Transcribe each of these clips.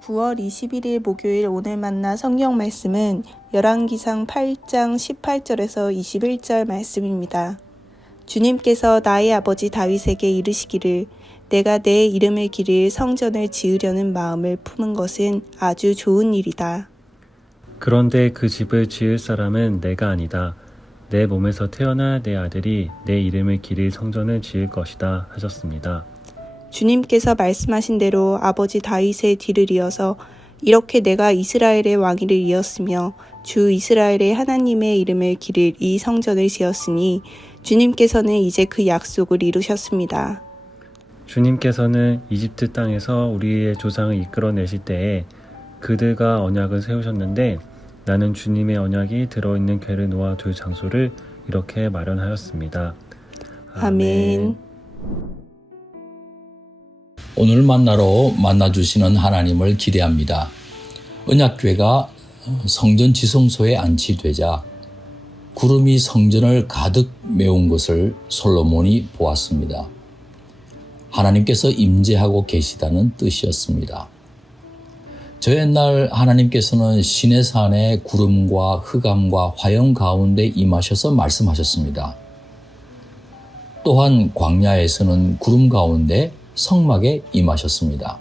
9월 21일 목요일 오늘 만나 성경 말씀은 열왕기상 8장 18절에서 21절 말씀입니다. 주님께서 나의 아버지 다윗에게 이르시기를 내가 내 이름을 기릴 성전을 지으려는 마음을 품은 것은 아주 좋은 일이다. 그런데 그 집을 지을 사람은 내가 아니다. 내 몸에서 태어나 내 아들이 내 이름을 기릴 성전을 지을 것이다 하셨습니다. 주님께서 말씀하신 대로 아버지 다윗의 뒤를 이어서 이렇게 내가 이스라엘의 왕위를 이었으며 주 이스라엘의 하나님의 이름을 기릴 이 성전을 지었으니 주님께서는 이제 그 약속을 이루셨습니다. 주님께서는 이집트 땅에서 우리의 조상을 이끌어내실 때에 그들과 언약을 세우셨는데 나는 주님의 언약이 들어있는 궤를 놓아둘 장소를 이렇게 마련하였습니다. 아멘. 오늘 만나러 만나주시는 하나님을 기대합니다. 언약궤가 성전 지성소에 안치되자 구름이 성전을 가득 메운 것을 솔로몬이 보았습니다. 하나님께서 임재하고 계시다는 뜻이었습니다. 저 옛날 하나님께서는 시내산의 구름과 흑암과 화영 가운데 임하셔서 말씀하셨습니다. 또한 광야에서는 구름 가운데 성막에 임하셨습니다.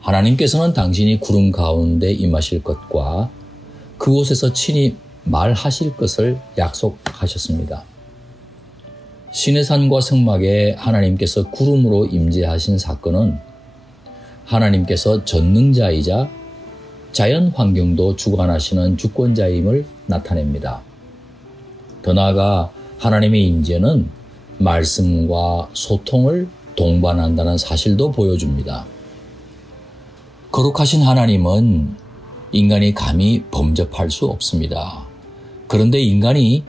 하나님께서는 당신이 구름 가운데 임하실 것과 그곳에서 친히 말하실 것을 약속하셨습니다. 시내산과 성막에 하나님께서 구름으로 임재하신 사건은 하나님께서 전능자이자 자연 환경도 주관하시는 주권자임을 나타냅니다. 더 나아가 하나님의 임재는 말씀과 소통을 동반한다는 사실도 보여줍니다. 거룩하신 하나님은 인간이 감히 범접할 수 없습니다. 그런데 인간이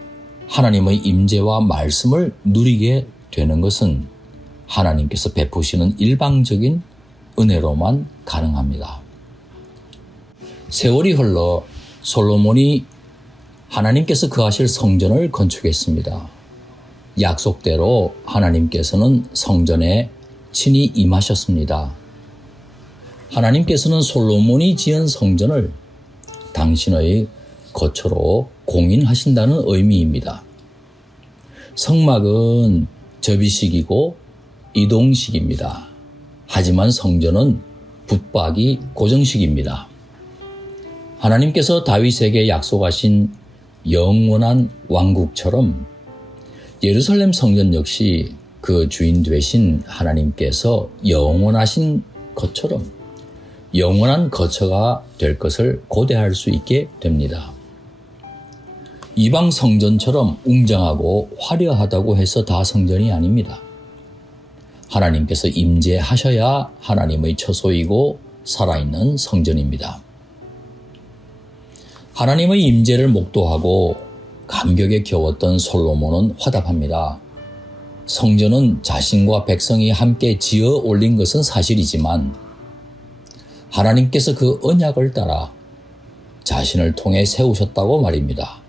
하나님의 임재와 말씀을 누리게 되는 것은 하나님께서 베푸시는 일방적인 은혜로만 가능합니다. 세월이 흘러 솔로몬이 하나님께서 거하실 성전을 건축했습니다. 약속대로 하나님께서는 성전에 친히 임하셨습니다. 하나님께서는 솔로몬이 지은 성전을 당신의 거처로 공인하신다는 의미입니다. 성막은 접이식이고 이동식입니다. 하지만 성전은 붙박이 고정식입니다. 하나님께서 다윗에게 약속하신 영원한 왕국처럼 예루살렘 성전 역시 그 주인 되신 하나님께서 영원하신 것처럼 영원한 거처가 될 것을 고대할 수 있게 됩니다. 이방 성전처럼 웅장하고 화려하다고 해서 다 성전이 아닙니다. 하나님께서 임재하셔야 하나님의 처소이고 살아있는 성전입니다. 하나님의 임재를 목도하고 감격에 겨웠던 솔로몬은 화답합니다. 성전은 자신과 백성이 함께 지어 올린 것은 사실이지만 하나님께서 그 언약을 따라 자신을 통해 세우셨다고 말입니다.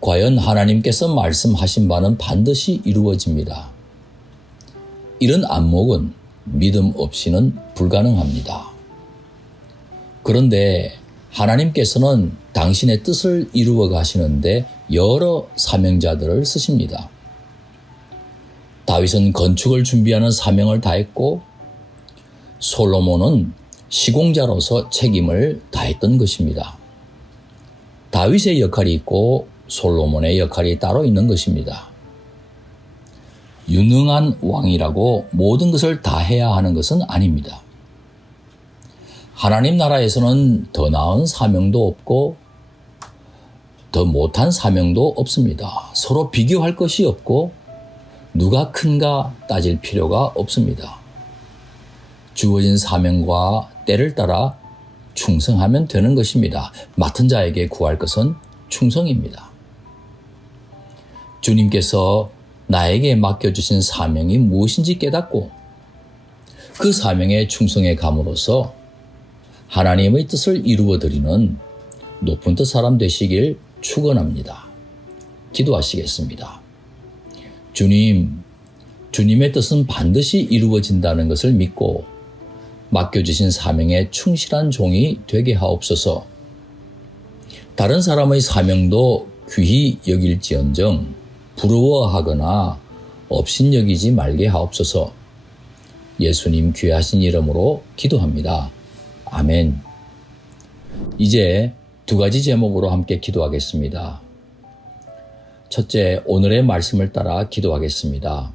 과연 하나님께서 말씀하신 바는 반드시 이루어집니다. 이런 안목은 믿음 없이는 불가능합니다. 그런데 하나님께서는 당신의 뜻을 이루어 가시는데 여러 사명자들을 쓰십니다. 다윗은 건축을 준비하는 사명을 다했고 솔로몬은 시공자로서 책임을 다했던 것입니다. 다윗의 역할이 있고 솔로몬의 역할이 따로 있는 것입니다. 유능한 왕이라고 모든 것을 다 해야 하는 것은 아닙니다. 하나님 나라에서는 더 나은 사명도 없고 더 못한 사명도 없습니다. 서로 비교할 것이 없고 누가 큰가 따질 필요가 없습니다. 주어진 사명과 때를 따라 충성하면 되는 것입니다. 맡은 자에게 구할 것은 충성입니다. 주님께서 나에게 맡겨주신 사명이 무엇인지 깨닫고 그 사명에 충성해 감으로써 하나님의 뜻을 이루어드리는 높은 뜻 사람 되시길 축원합니다. 기도하시겠습니다. 주님, 주님의 뜻은 반드시 이루어진다는 것을 믿고 맡겨주신 사명에 충실한 종이 되게 하옵소서. 다른 사람의 사명도 귀히 여길지언정 부러워하거나 업신여기지 말게 하옵소서. 예수님 귀하신 이름으로 기도합니다. 아멘. 이제 두 가지 제목으로 함께 기도하겠습니다. 첫째, 오늘의 말씀을 따라 기도하겠습니다.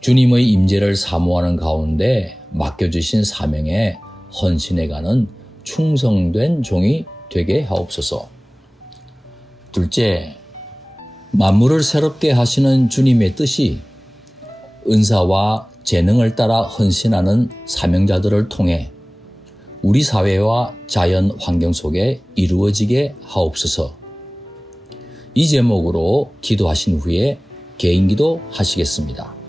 주님의 임재를 사모하는 가운데 맡겨주신 사명에 헌신해가는 충성된 종이 되게 하옵소서. 둘째, 만물을 새롭게 하시는 주님의 뜻이 은사와 재능을 따라 헌신하는 사명자들을 통해 우리 사회와 자연 환경 속에 이루어지게 하옵소서. 이 제목으로 기도하신 후에 개인기도 하시겠습니다.